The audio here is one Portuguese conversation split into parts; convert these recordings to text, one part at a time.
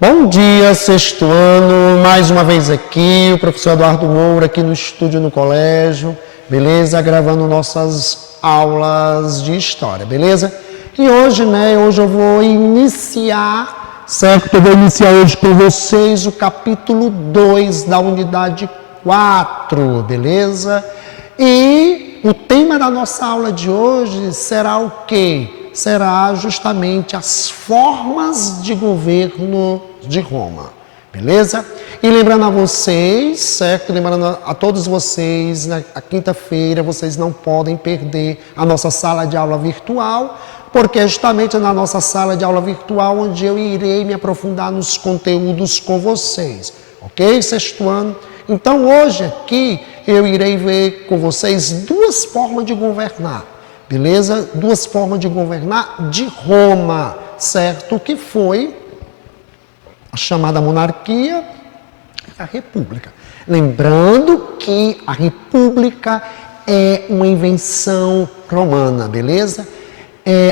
Bom dia, sexto ano, mais uma vez aqui, o professor Eduardo Moura aqui no estúdio no colégio, beleza? Gravando nossas aulas de história, beleza? E hoje, hoje eu vou iniciar, certo? Eu vou iniciar hoje com vocês o capítulo 2 da unidade 4, beleza? E o tema da nossa aula de hoje será o quê? Será justamente as formas de governo de Roma, beleza? E lembrando a vocês, certo? Lembrando a todos vocês, na quinta-feira vocês não podem perder a nossa sala de aula virtual, porque é justamente na nossa sala de aula virtual onde eu irei me aprofundar nos conteúdos com vocês, ok? Sexto ano. Então hoje aqui eu irei ver com vocês duas formas de governar. Beleza? Duas formas de governar de Roma, certo? Que foi a chamada monarquia e a república. Lembrando que a república é uma invenção romana, beleza?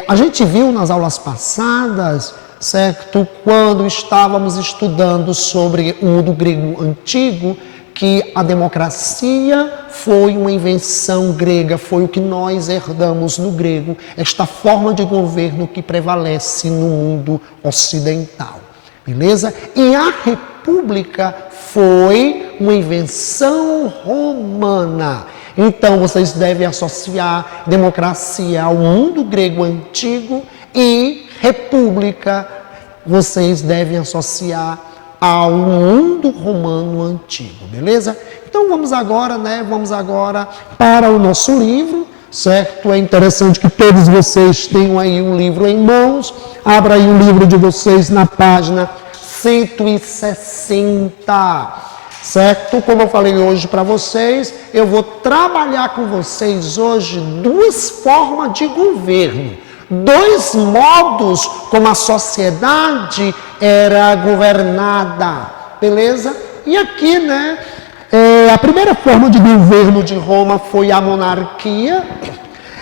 A gente viu nas aulas passadas, certo? Quando estávamos estudando sobre o mundo grego antigo, que a democracia foi uma invenção grega, foi o que nós herdamos no grego, esta forma de governo que prevalece no mundo ocidental, beleza? E a república foi uma invenção romana. Então, vocês devem associar democracia ao mundo grego antigo e república, vocês devem associar ao mundo romano antigo, beleza? Então vamos agora, para o nosso livro, certo? É interessante que todos vocês tenham aí um livro em mãos. Abra aí o livro de vocês na página 160, certo? Como eu falei hoje para vocês, eu vou trabalhar com vocês hoje duas formas de governo. Dois modos como a sociedade era governada, beleza? E aqui, a primeira forma de governo de Roma foi a monarquia.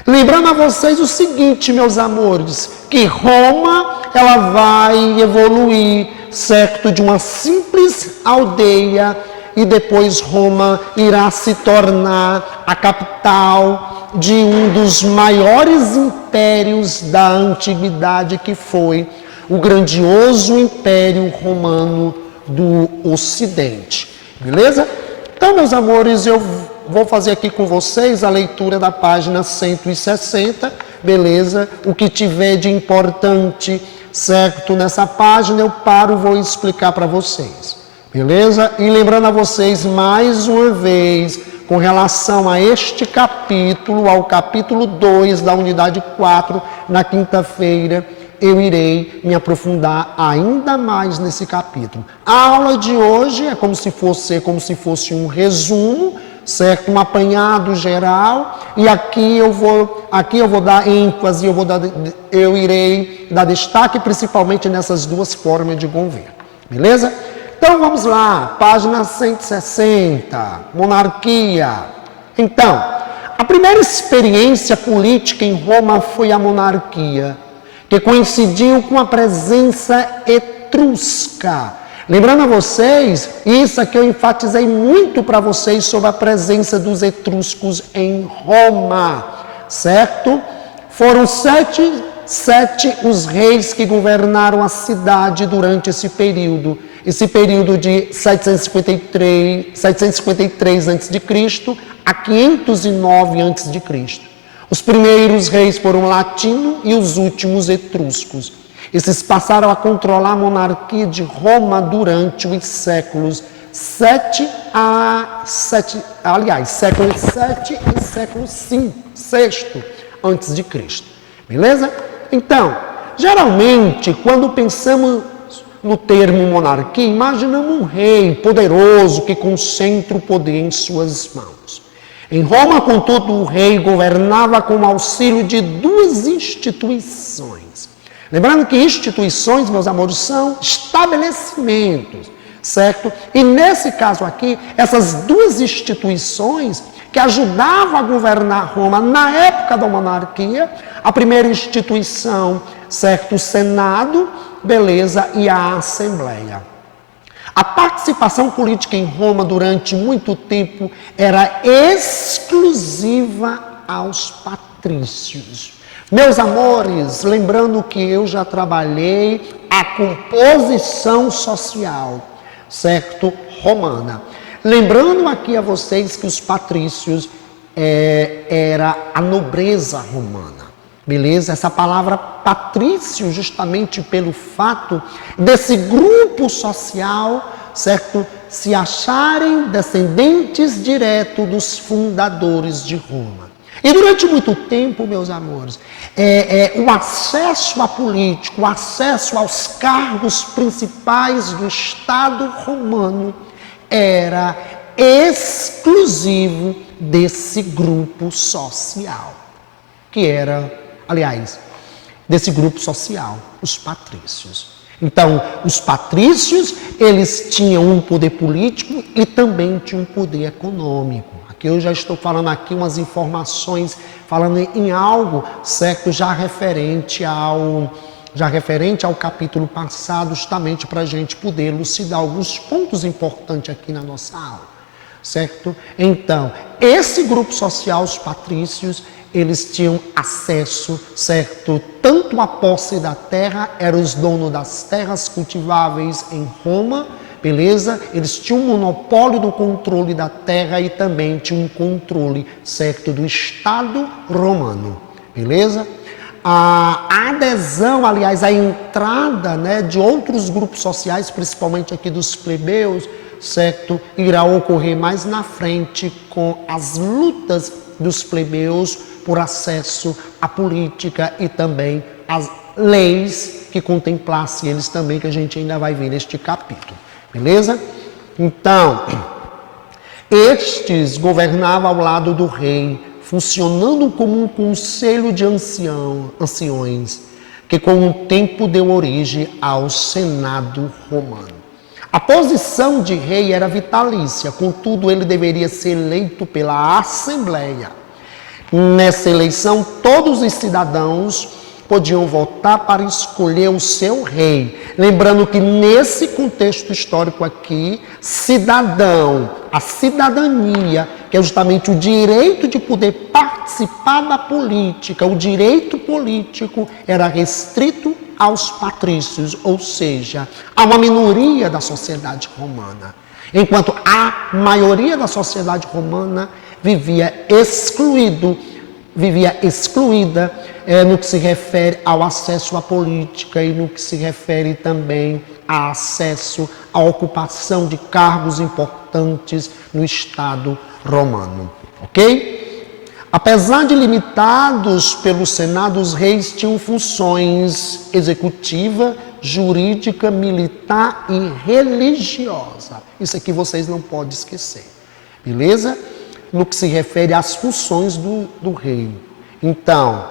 Lembrando a vocês o seguinte, meus amores, que Roma, ela vai evoluir, certo? De uma simples aldeia e depois Roma irá se tornar a capital de um dos maiores impérios da antiguidade, que foi o grandioso Império Romano do Ocidente. Beleza? Então, meus amores, eu vou fazer aqui com vocês a leitura da página 160, beleza? O que tiver de importante, certo, nessa página, eu paro e vou explicar para vocês. Beleza? E lembrando a vocês, mais uma vez, com relação a este capítulo, ao capítulo 2 da unidade 4, na quinta-feira, eu irei me aprofundar ainda mais nesse capítulo. A aula de hoje é como se fosse um resumo, certo? Um apanhado geral, e aqui eu vou dar ênfase, eu irei dar destaque principalmente nessas duas formas de governo. Beleza? Então vamos lá, página 160, monarquia. Então, a primeira experiência política em Roma foi a monarquia, que coincidiu com a presença etrusca. Lembrando a vocês, isso aqui eu enfatizei muito para vocês sobre a presença dos etruscos em Roma, certo? Foram sete os reis que governaram a cidade durante esse período de 753 a.C. a 509 a.C. Os primeiros reis foram Latino e os últimos etruscos. Esses passaram a controlar a monarquia de Roma durante os séculos 7 e século 6 antes de Cristo. Beleza? Então, geralmente, quando pensamos no termo monarquia, imaginamos um rei poderoso que concentra o poder em suas mãos. Em Roma, contudo, o rei governava com o auxílio de duas instituições. Lembrando que instituições, meus amores, são estabelecimentos, certo? E nesse caso aqui, essas duas instituições que ajudavam a governar Roma na época da monarquia, a primeira instituição, certo? O Senado, beleza, e a Assembleia. A participação política em Roma durante muito tempo era exclusiva aos patrícios. Meus amores, lembrando que eu já trabalhei a composição social, certo? Romana. Lembrando aqui a vocês que os patrícios era a nobreza romana, beleza? Essa palavra patrício, justamente pelo fato desse grupo social, certo? Se acharem descendentes diretos dos fundadores de Roma. E durante muito tempo, meus amores, o acesso à política, o acesso aos cargos principais do Estado romano era exclusivo desse grupo social, que era, aliás, desse grupo social, os patrícios. Então, os patrícios, eles tinham um poder político e também tinham um poder econômico. Aqui eu já estou falando aqui umas informações, falando em algo, certo, já referente ao capítulo passado, justamente para a gente poder elucidar alguns pontos importantes aqui na nossa aula, certo? Então, esse grupo social, os patrícios, eles tinham acesso, certo? Tanto à posse da terra, eram os donos das terras cultiváveis em Roma, beleza? Eles tinham um monopólio do controle da terra e também tinham um controle, certo, do Estado romano, beleza? A adesão, aliás, a entrada, né, de outros grupos sociais, principalmente aqui dos plebeus, certo, irá ocorrer mais na frente com as lutas dos plebeus por acesso à política e também às leis que contemplassem eles também, que a gente ainda vai ver neste capítulo. Beleza? Então, estes governavam ao lado do rei, funcionando como um conselho de anciões, que com o tempo deu origem ao Senado romano. A posição de rei era vitalícia, contudo ele deveria ser eleito pela Assembleia. Nessa eleição, todos os cidadãos podiam votar para escolher o seu rei. Lembrando que nesse contexto histórico aqui, cidadão, a cidadania, que é justamente o direito de poder participar da política, o direito político era restrito aos patrícios, ou seja, a uma minoria da sociedade romana. Enquanto a maioria da sociedade romana vivia excluída no que se refere ao acesso à política e no que se refere também ao acesso à ocupação de cargos importantes no Estado romano, ok? Apesar de limitados pelo Senado, os reis tinham funções executiva, jurídica, militar e religiosa. Isso aqui vocês não podem esquecer, beleza? No que se refere às funções do rei. Então,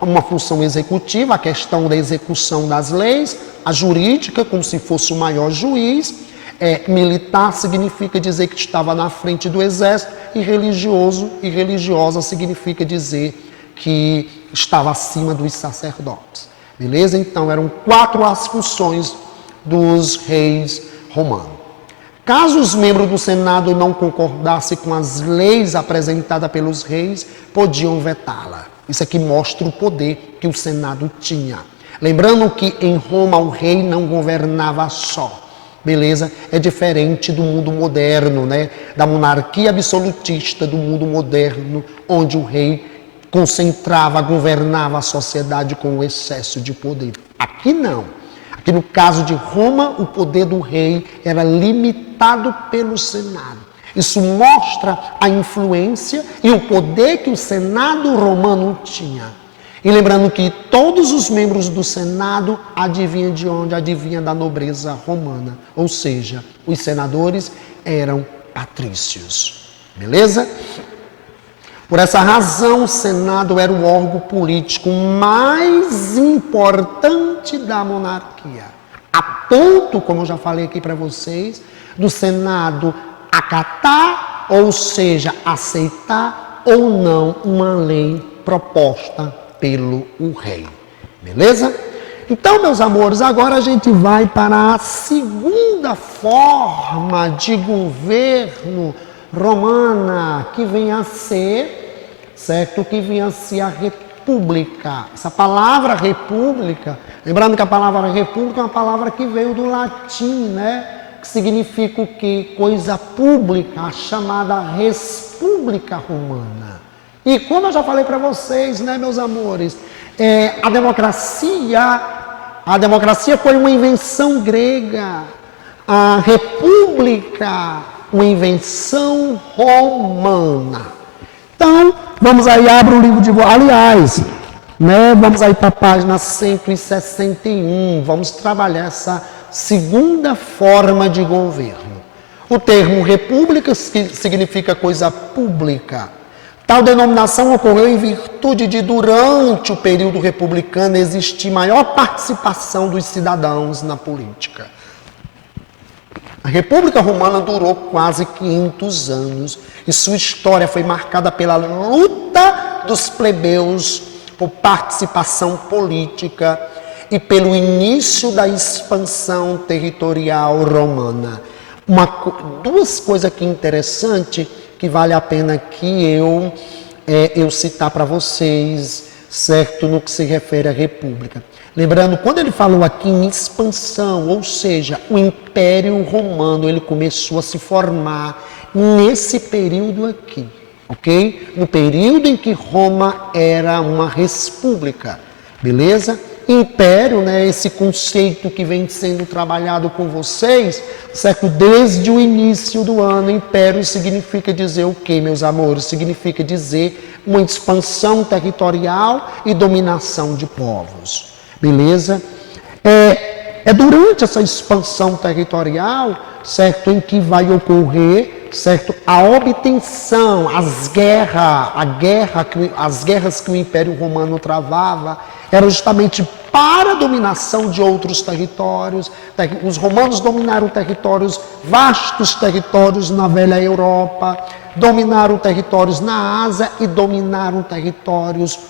uma função executiva, a questão da execução das leis, a jurídica, como se fosse o maior juiz, militar significa dizer que estava na frente do exército, e religioso e religiosa significa dizer que estava acima dos sacerdotes. Beleza? Então, eram 4 as funções dos reis romanos. Caso os membros do Senado não concordassem com as leis apresentadas pelos reis, podiam vetá-la. Isso aqui mostra o poder que o Senado tinha. Lembrando que em Roma o rei não governava só, beleza? É diferente do mundo moderno, né? Da monarquia absolutista do mundo moderno, onde o rei concentrava, governava a sociedade com o excesso de poder. Aqui não. Aqui no caso de Roma, o poder do rei era limitado pelo Senado. Isso mostra a influência e o poder que o Senado romano tinha. E lembrando que todos os membros do Senado adivinham de onde? Adivinham da nobreza romana. Ou seja, os senadores eram patrícios. Beleza? Por essa razão, o Senado era o órgão político mais importante da monarquia. A ponto, como eu já falei aqui para vocês, do Senado acatar, ou seja, aceitar ou não uma lei proposta pelo rei. Beleza? Então, meus amores, agora a gente vai para a segunda forma de governo romana, que vem a ser, certo? Que vem a ser a república. Essa palavra república, lembrando que a palavra república é uma palavra que veio do latim, né? Que significa o quê? Coisa pública, a chamada República Romana. E como eu já falei para vocês, né, meus amores, a democracia foi uma invenção grega, a república, uma invenção romana. Então, vamos aí, abre o livro de... Aliás, né, vamos aí para a página 161, vamos trabalhar essa segunda forma de governo. O termo república significa coisa pública. Tal denominação ocorreu em virtude de, durante o período republicano, existir maior participação dos cidadãos na política. A República Romana durou quase 500 anos e sua história foi marcada pela luta dos plebeus por participação política e pelo início da expansão territorial romana. Duas coisas aqui interessantes que vale a pena que eu citar para vocês, certo, no que se refere à República. Lembrando, quando ele falou aqui em expansão, ou seja, o Império Romano, ele começou a se formar nesse período aqui, ok? No período em que Roma era uma república, beleza? Império, né, esse conceito que vem sendo trabalhado com vocês, certo? Desde o início do ano, império significa dizer o quê, meus amores? Significa dizer uma expansão territorial e dominação de povos, beleza? É durante essa expansão territorial, certo, em que vai ocorrer, certo, a obtenção, as guerras que o Império Romano travava, era justamente para a dominação de outros territórios. Os romanos dominaram territórios, vastos territórios na velha Europa, dominaram territórios na Ásia e dominaram territórios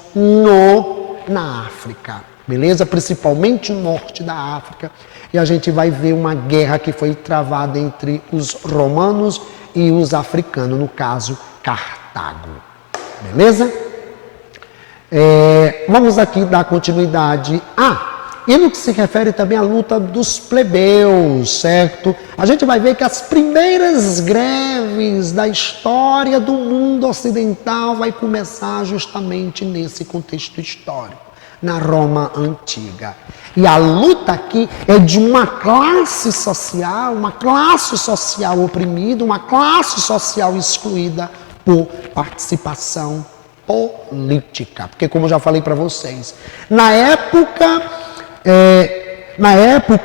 na África, beleza? Principalmente no norte da África. E a gente vai ver uma guerra que foi travada entre os romanos e os africanos, no caso, Cartago, beleza? Vamos aqui dar continuidade. E no que se refere também à luta dos plebeus, certo? A gente vai ver que as primeiras greves da história do mundo ocidental vai começar justamente nesse contexto histórico, na Roma Antiga. E a luta aqui é de uma classe social oprimida, uma classe social excluída por participação política, porque como eu já falei para vocês, na época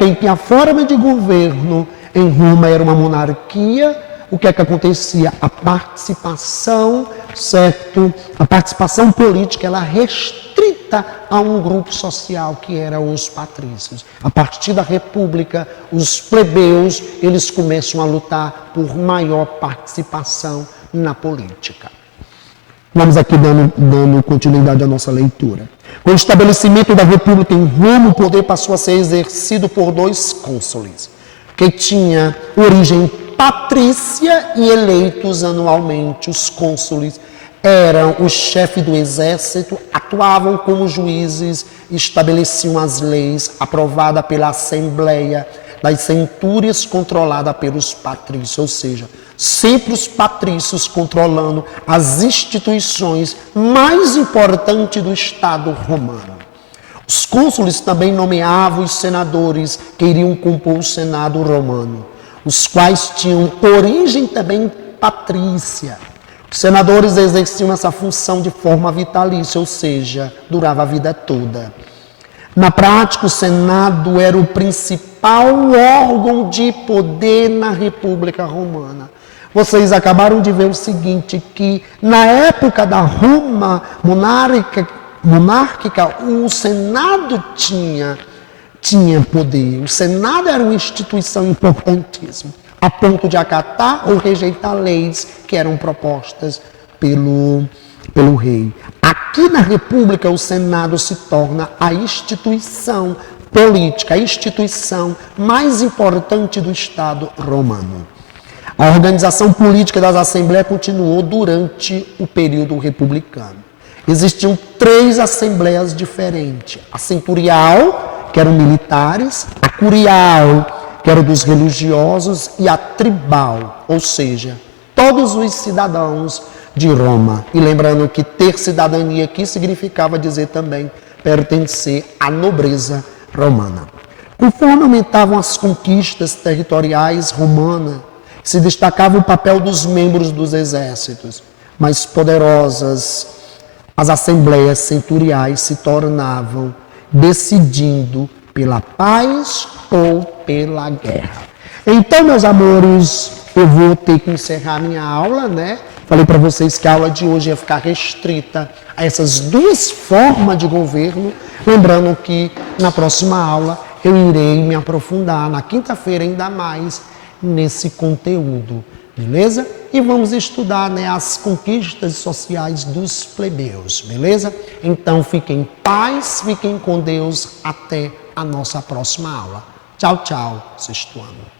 em que a forma de governo em Roma era uma monarquia, o que é que acontecia? A participação, certo? A participação política, ela restrita a um grupo social que era os patrícios. A partir da república, os plebeus, eles começam a lutar por maior participação na política. Vamos aqui dando continuidade à nossa leitura. Com o estabelecimento da República em Roma, o poder passou a ser exercido por 2 cônsules, que tinha origem patrícia e eleitos anualmente. Os cônsules eram o chefe do exército, atuavam como juízes, estabeleciam as leis aprovadas pela Assembleia das Centúrias, controlada pelos patrícios, ou seja, sempre os patrícios controlando as instituições mais importantes do Estado romano. Os cônsules também nomeavam os senadores que iriam compor o Senado romano, os quais tinham origem também patrícia. Os senadores exerciam essa função de forma vitalícia, ou seja, durava a vida toda. Na prática, o Senado era o principal órgão de poder na República Romana. Vocês acabaram de ver o seguinte, que na época da Roma monárquica, o Senado tinha poder. O Senado era uma instituição importantíssima, a ponto de acatar ou rejeitar leis que eram propostas pelo rei. Aqui na República, o Senado se torna a instituição política, a instituição mais importante do Estado romano. A organização política das assembleias continuou durante o período republicano. Existiam 3 assembleias diferentes. A centurial, que eram militares, a curial, que era dos religiosos, e a tribal, ou seja, todos os cidadãos de Roma. E lembrando que ter cidadania aqui significava dizer também pertencer à nobreza romana. Conforme aumentavam as conquistas territoriais romanas, se destacava o papel dos membros dos exércitos. Mais poderosas, as assembleias centuriais se tornavam, decidindo pela paz ou pela guerra. Então, meus amores, eu vou ter que encerrar minha aula, né? Falei para vocês que a aula de hoje ia ficar restrita a essas 2 formas de governo. Lembrando que na próxima aula eu irei me aprofundar, na quinta-feira ainda mais, nesse conteúdo, beleza? E vamos estudar, né, as conquistas sociais dos plebeus, beleza? Então fiquem em paz, fiquem com Deus, até a nossa próxima aula. Tchau, tchau, sexto ano.